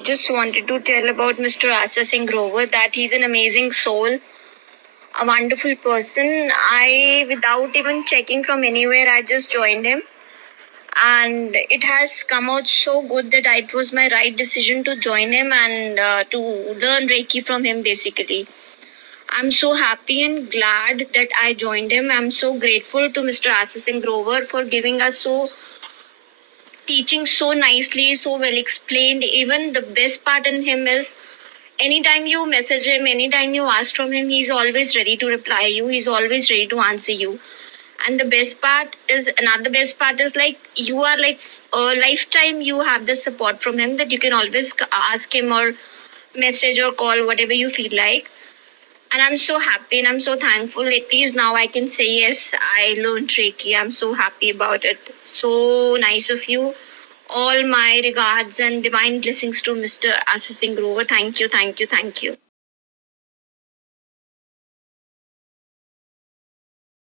I just wanted to tell about Mr. Singh that he's an amazing soul, a wonderful person. Without even checking from anywhere, I just joined him. And it has come out so good that it was my right decision to join him and to learn Reiki from him basically. I'm so happy and glad that I joined him. I'm so grateful to Mr. Singh for giving us teaching so nicely, so well explained. Even the best part in him is anytime you message him, anytime you ask from him, he's always ready to reply you. He's always ready to answer you. And the best part is like you are like a lifetime you have the support from him that you can always ask him or message or call, whatever you feel like. And I'm so happy and I'm so thankful. At least now I can say, yes, I learned Reiki. I'm so happy about it. So nice of you. All my regards and divine blessings to Mr. Singh. Thank you, thank you, thank you.